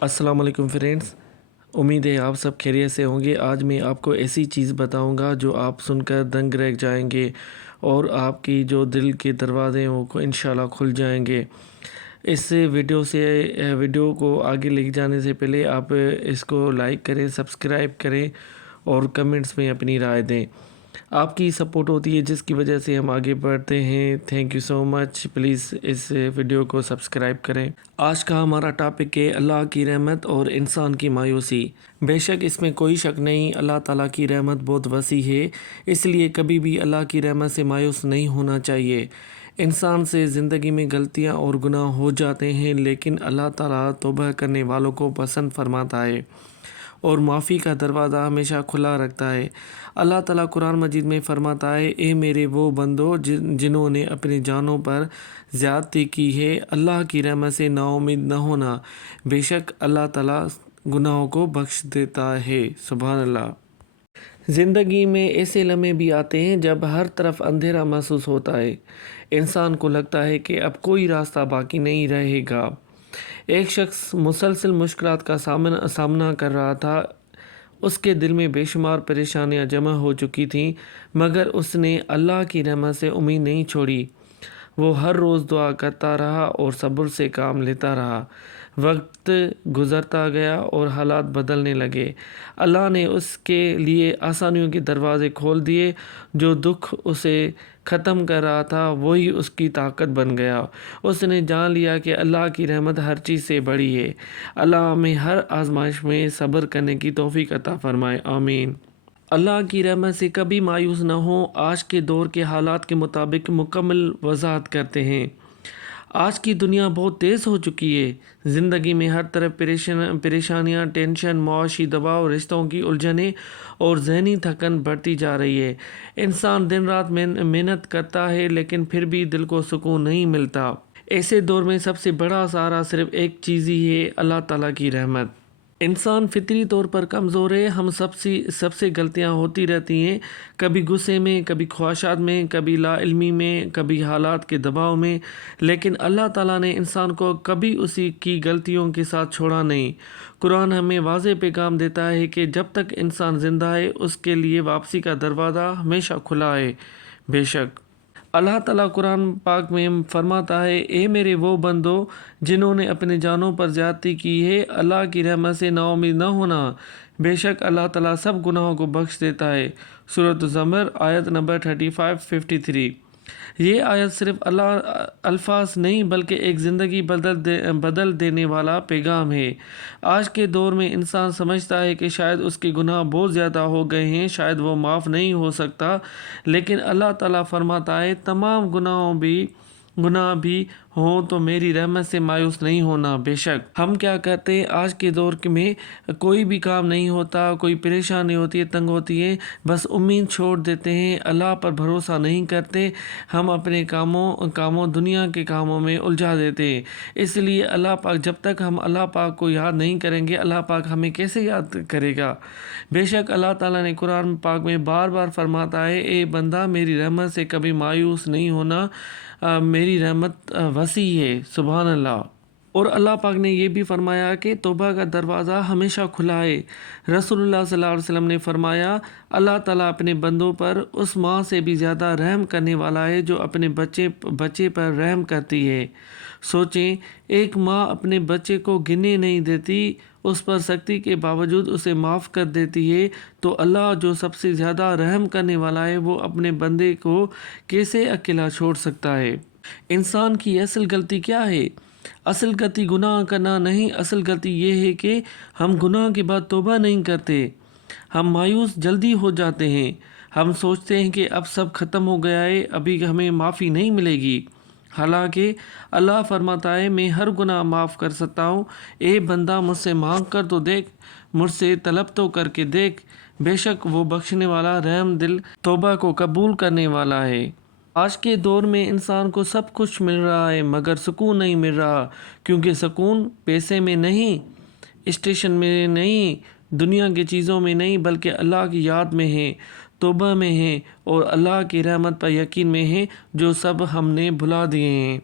अस्सलाम वालेकुम फ्रेंड्स। उम्मीद है आप सब खैरियत से होंगे। आज मैं आपको ऐसी चीज़ बताऊंगा जो आप सुनकर दंग रह जाएंगे और आपकी जो दिल के दरवाज़े हैं वो इंशाल्लाह खुल जाएंगे। इस वीडियो को आगे ले जाने से पहले आप इसको लाइक करें, सब्सक्राइब करें और कमेंट्स में अपनी राय दें। आपकी सपोर्ट होती है जिसकी वजह से हम आगे बढ़ते हैं। Thank you so much. Please इस वीडियो को सब्सक्राइब करें। आज का हमारा टॉपिक है अल्लाह की रहमत और इंसान की मायूसी। बेशक इसमें कोई शक नहीं, अल्लाह ताला की रहमत बहुत वसी है, इसलिए कभी भी अल्लाह की रहमत से मायूस नहीं होना चाहिए। इंसान से ज़िंदगी में गलतियां और गुनाह हो जाते हैं, लेकिन अल्लाह ताला तौबा करने वालों को पसंद फरमाता है और माफ़ी का दरवाज़ा हमेशा खुला रखता है। अल्लाह ताला कुरान मजीद में फ़रमाता है, ए मेरे वो बंदो जिन्होंने अपनी जानों पर ज़्यादती की है, अल्लाह की रहमत से नाउम्मीद न होना, बेशक अल्लाह ताला गुनाहों को बख्श देता है। सुभान अल्लाह। ज़िंदगी में ऐसे लम्हे भी आते हैं जब हर तरफ अंधेरा महसूस होता है। इंसान को लगता है कि अब कोई रास्ता बाकी नहीं रहेगा। एक शख्स मुसलसल मुश्किलात का सामना कर रहा था। उसके दिल में बेशुमार परेशानियां जमा हो चुकी थीं, मगर उसने अल्लाह की रहमत से उम्मीद नहीं छोड़ी। वो हर रोज़ दुआ करता रहा और सब्र से काम लेता रहा। वक्त गुज़रता गया और हालात बदलने लगे। अल्लाह ने उसके लिए आसानियों के दरवाज़े खोल दिए। जो दुख उसे ख़त्म कर रहा था वही उसकी ताकत बन गया। उसने जान लिया कि अल्लाह की रहमत हर चीज़ से बड़ी है। अल्लाह हमें हर आजमाइश में सब्र करने की तौफीक अता फ़रमाए, आमीन। अल्लाह की रहमत से कभी मायूस न हो, आज के दौर के हालात के मुताबिक मुकम्मल वजाहत करते हैं। आज की दुनिया बहुत तेज़ हो चुकी है। ज़िंदगी में हर तरफ परेशानियाँ, टेंशन, मुआशी दबाव, रिश्तों की उलझनें और जहनी थकन बढ़ती जा रही है। इंसान दिन रात मेहनत करता है, लेकिन फिर भी दिल को सुकून नहीं मिलता। ऐसे दौर में सबसे बड़ा सहारा सिर्फ एक चीज़ ही है, अल्लाह ताला की रहमत। इंसान फितरी तौर पर कमज़ोर है। हम सबसे गलतियां होती रहती हैं, कभी गुस्से में, कभी ख्वाहिशात में, कभी लाइल्मी में, कभी हालात के दबाव में। लेकिन अल्लाह ताला ने इंसान को कभी उसी की गलतियों के साथ छोड़ा नहीं। कुरान हमें वाज़ेह पैगाम देता है कि जब तक इंसान ज़िंदा है उसके लिए वापसी का दरवाज़ा हमेशा खुला है। बेशक अल्लाह ताला कुरान पाक में फरमाता है, ए मेरे वो बंदो जिन्होंने अपने जानों पर ज़्यादती की है, अल्लाह की रहमत से नाउम्मीद न होना, बेशक अल्लाह ताला सब गुनाहों को बख्श देता है। सूरत ज़मर आयत नंबर 35-53। ये आयत सिर्फ अल्लाह अल्फाज नहीं बल्कि एक ज़िंदगी बदल देने वाला पैगाम है। आज के दौर में इंसान समझता है कि शायद उसके गुनाह बहुत ज़्यादा हो गए हैं, शायद वो माफ़ नहीं हो सकता, लेकिन अल्लाह ताला फरमाता है, तमाम गुनाह भी हों तो मेरी रहमत से मायूस नहीं होना। बेशक हम क्या करते हैं, आज के दौर में कोई भी काम नहीं होता, कोई परेशानी होती है, तंग होती है, बस उम्मीद छोड़ देते हैं, अल्लाह पर भरोसा नहीं करते। हम अपने कामों दुनिया के कामों में उलझा देते हैं। इसलिए अल्लाह पाक, जब तक हम अल्लाह पाक को याद नहीं करेंगे, अल्लाह पाक हमें कैसे याद करेगा। बेशक अल्लाह ताला ने कुरान पाक में बार बार फरमाता है, ए बंदा मेरी रहमत से कभी मायूस नहीं होना, मेरी रहमत वसी है। सुभान अल्लाह। और अल्लाह पाक ने यह भी फरमाया कि तौबा का दरवाज़ा हमेशा खुला है। रसूलुल्लाह सल्लल्लाहु अलैहि वसल्लम ने फरमाया, अल्लाह ताला अपने बंदों पर उस माँ से भी ज़्यादा रहम करने वाला है जो अपने बच्चे पर रहम करती है। सोचें, एक माँ अपने बच्चे को गिनने नहीं देती, उस पर सख्ती के बावजूद उसे माफ़ कर देती है, तो अल्लाह जो सबसे ज़्यादा रहम करने वाला है वो अपने बंदे को कैसे अकेला छोड़ सकता है। इंसान की असल गलती क्या है? असल गलती गुनाह करना नहीं, असल गलती ये है कि हम गुनाह के बाद तौबा नहीं करते। हम मायूस जल्दी हो जाते हैं। हम सोचते हैं कि अब सब ख़त्म हो गया है, अभी हमें माफ़ी नहीं मिलेगी। हालांकि अल्लाह फरमाता है, मैं हर गुनाह माफ़ कर सकता हूँ। ए बंदा, मुझसे मांग कर तो देख, मुझसे तलब तो करके देख, बेशक वो बख्शने वाला, रहम दिल, तौबा को कबूल करने वाला है। आज के दौर में इंसान को सब कुछ मिल रहा है मगर सुकून नहीं मिल रहा, क्योंकि सुकून पैसे में नहीं, स्टेशन में नहीं, दुनिया की चीज़ों में नहीं, बल्कि अल्लाह की याद में है, तौबा में है और अल्लाह की रहमत पर यकीन में है, जो सब हमने भुला दिए हैं।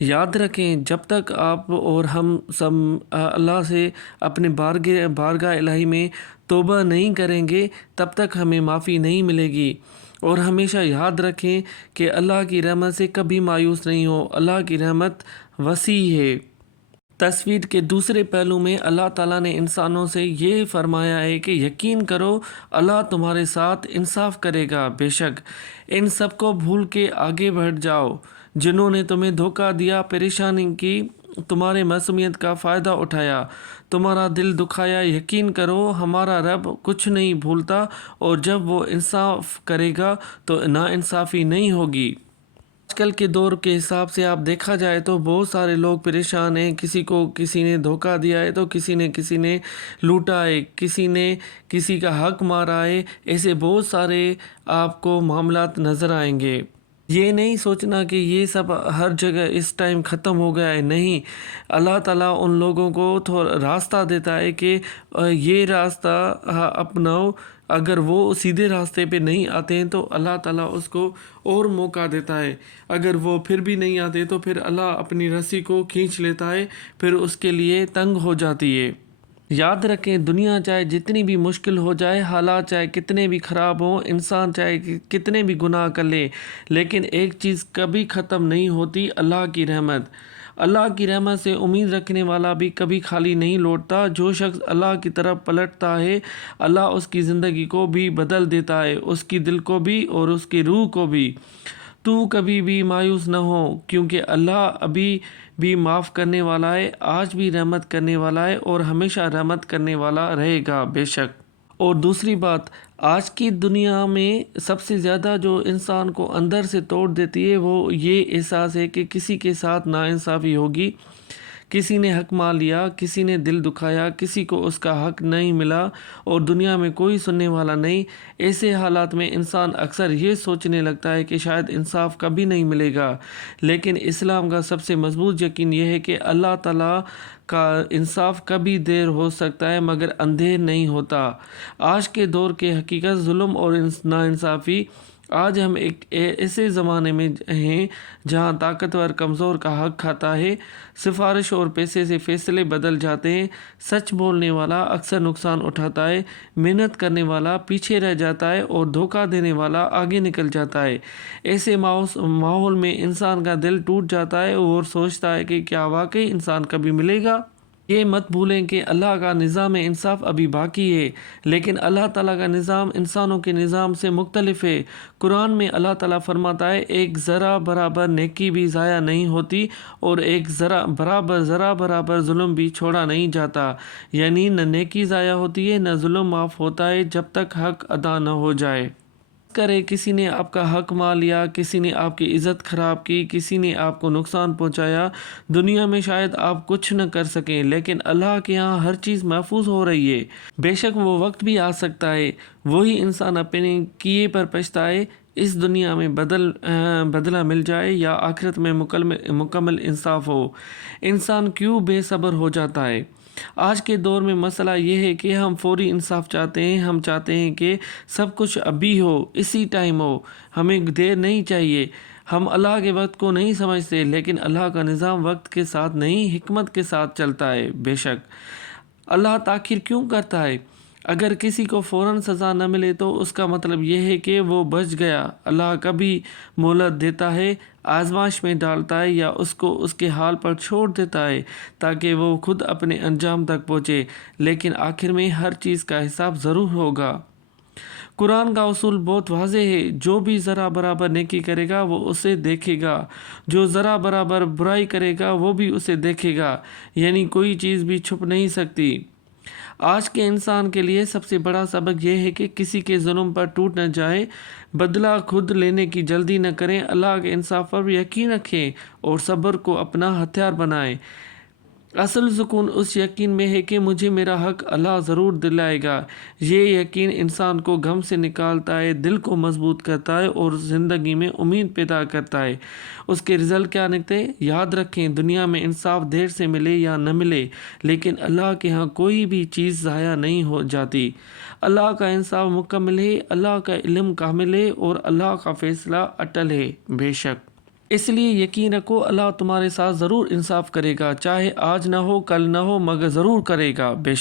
یاد رکھیں جب تک آپ اور ہم سب اللہ سے اپنے بارگاہ الہی میں توبہ نہیں کریں گے تب تک ہمیں معافی نہیں ملے گی۔ اور ہمیشہ یاد رکھیں کہ اللہ کی رحمت سے کبھی مایوس نہیں ہو، اللہ کی رحمت وسیع ہے۔ تصویر کے دوسرے پہلو میں اللہ تعالیٰ نے انسانوں سے یہ فرمایا ہے کہ یقین کرو اللہ تمہارے ساتھ انصاف کرے گا، بے شک ان سب کو بھول کے آگے بڑھ جاؤ جنہوں نے تمہیں دھوکہ دیا، پریشانی کی، تمہارے معصومیت کا فائدہ اٹھایا، تمہارا دل دکھایا۔ یقین کرو ہمارا رب کچھ نہیں بھولتا، اور جب وہ انصاف کرے گا تو ناانصافی نہیں ہوگی۔ آج کل کے دور کے حساب سے آپ دیکھا جائے تو بہت سارے لوگ پریشان ہیں، کسی نے دھوکہ دیا ہے تو کسی نے لوٹا ہے، کسی نے کسی کا حق مارا ہے، ایسے بہت سارے آپ کو معاملات نظر آئیں گے۔ یہ نہیں سوچنا کہ یہ سب ہر جگہ اس ٹائم ختم ہو گیا ہے، نہیں، اللہ تعالیٰ ان لوگوں کو تھوڑا راستہ دیتا ہے کہ یہ راستہ اپناؤ۔ اگر وہ سیدھے راستے پہ نہیں آتے ہیں تو اللہ تعالیٰ اس کو اور موقع دیتا ہے، اگر وہ پھر بھی نہیں آتے تو پھر اللہ اپنی رسی کو کھینچ لیتا ہے، پھر اس کے لیے تنگ ہو جاتی ہے۔ یاد رکھیں دنیا چاہے جتنی بھی مشکل ہو جائے، حالات چاہے کتنے بھی خراب ہوں، انسان چاہے کتنے بھی گناہ کر لے، لیکن ایک چیز کبھی ختم نہیں ہوتی، اللہ کی رحمت۔ اللہ کی رحمت سے امید رکھنے والا بھی کبھی خالی نہیں لوٹتا۔ جو شخص اللہ کی طرف پلٹتا ہے اللہ اس کی زندگی کو بھی بدل دیتا ہے، اس کی دل کو بھی اور اس کی روح کو بھی۔ تو کبھی بھی مایوس نہ ہو کیونکہ اللہ ابھی بھی معاف کرنے والا ہے، آج بھی رحمت کرنے والا ہے اور ہمیشہ رحمت کرنے والا رہے گا، بے شک۔ اور دوسری بات، آج کی دنیا میں سب سے زیادہ جو انسان کو اندر سے توڑ دیتی ہے وہ یہ احساس ہے کہ کسی کے ساتھ ناانصافی ہوگی، کسی نے حق مار لیا، کسی نے دل دکھایا، کسی کو اس کا حق نہیں ملا اور دنیا میں کوئی سننے والا نہیں۔ ایسے حالات میں انسان اکثر یہ سوچنے لگتا ہے کہ شاید انصاف کبھی نہیں ملے گا، لیکن اسلام کا سب سے مضبوط یقین یہ ہے کہ اللہ تعالیٰ کا انصاف کبھی دیر ہو سکتا ہے مگر اندھیر نہیں ہوتا۔ آج کے دور کے حقیقت ظلم اور ناانصافی۔ آج ہم ایک ایسے زمانے میں ہیں جہاں طاقتور کمزور کا حق کھاتا ہے، سفارش اور پیسے سے فیصلے بدل جاتے ہیں، سچ بولنے والا اکثر نقصان اٹھاتا ہے، محنت کرنے والا پیچھے رہ جاتا ہے اور دھوکہ دینے والا آگے نکل جاتا ہے۔ ایسے ماحول میں انسان کا دل ٹوٹ جاتا ہے اور سوچتا ہے کہ کیا واقعی انسان کبھی ملے گا؟ یہ مت بھولیں کہ اللہ کا نظام انصاف ابھی باقی ہے، لیکن اللہ تعالیٰ کا نظام انسانوں کے نظام سے مختلف ہے۔ قرآن میں اللہ تعالیٰ فرماتا ہے ایک ذرہ برابر نیکی بھی ضائع نہیں ہوتی اور ایک ذرہ برابر ظلم بھی چھوڑا نہیں جاتا، یعنی نہ نیکی ضائع ہوتی ہے نہ ظلم معاف ہوتا ہے جب تک حق ادا نہ ہو جائے۔ کرے کسی نے آپ کا حق مار لیا، کسی نے آپ کی عزت خراب کی، کسی نے آپ کو نقصان پہنچایا، دنیا میں شاید آپ کچھ نہ کر سکیں لیکن اللہ کے ہاں ہر چیز محفوظ ہو رہی ہے۔ بے شک وہ وقت بھی آ سکتا ہے وہی انسان اپنے کیے پر پچھتائے، اس دنیا میں بدلہ مل جائے یا آخرت میں مکمل انصاف ہو۔ انسان کیوں بے صبر ہو جاتا ہے؟ آج کے دور میں مسئلہ یہ ہے کہ ہم فوری انصاف چاہتے ہیں، ہم چاہتے ہیں کہ سب کچھ ابھی ہو، اسی ٹائم ہو، ہمیں دیر نہیں چاہیے۔ ہم اللہ کے وقت کو نہیں سمجھتے، لیکن اللہ کا نظام وقت کے ساتھ نہیں حکمت کے ساتھ چلتا ہے، بے شک۔ اللہ تاخیر کیوں کرتا ہے؟ اگر کسی کو فوراً سزا نہ ملے تو اس کا مطلب یہ ہے کہ وہ بچ گیا۔ اللہ کبھی مہلت دیتا ہے، آزمائش میں ڈالتا ہے یا اس کو اس کے حال پر چھوڑ دیتا ہے تاکہ وہ خود اپنے انجام تک پہنچے، لیکن آخر میں ہر چیز کا حساب ضرور ہوگا۔ قرآن کا اصول بہت واضح ہے، جو بھی ذرا برابر نیکی کرے گا وہ اسے دیکھے گا، جو ذرا برابر برائی کرے گا وہ بھی اسے دیکھے گا، یعنی کوئی چیز بھی چھپ نہیں سکتی۔ آج کے انسان کے لیے سب سے بڑا سبق یہ ہے کہ کسی کے ظلم پر ٹوٹ نہ جائے، بدلہ خود لینے کی جلدی نہ کریں، اللہ کے انصاف پر یقین رکھیں اور صبر کو اپنا ہتھیار بنائیں۔ اصل سکون اس یقین میں ہے کہ مجھے میرا حق اللہ ضرور دلائے گا۔ یہ یقین انسان کو غم سے نکالتا ہے، دل کو مضبوط کرتا ہے اور زندگی میں امید پیدا کرتا ہے۔ اس کے رزلٹ کیا نکلے؟ یاد رکھیں دنیا میں انصاف دیر سے ملے یا نہ ملے، لیکن اللہ کے ہاں کوئی بھی چیز ضائع نہیں ہو جاتی۔ اللہ کا انصاف مکمل ہے، اللہ کا علم کامل ہے اور اللہ کا فیصلہ اٹل ہے، بے شک۔ اس لیے یقین رکھو اللہ تمہارے ساتھ ضرور انصاف کرے گا، چاہے آج نہ ہو کل نہ ہو مگر ضرور کرے گا بے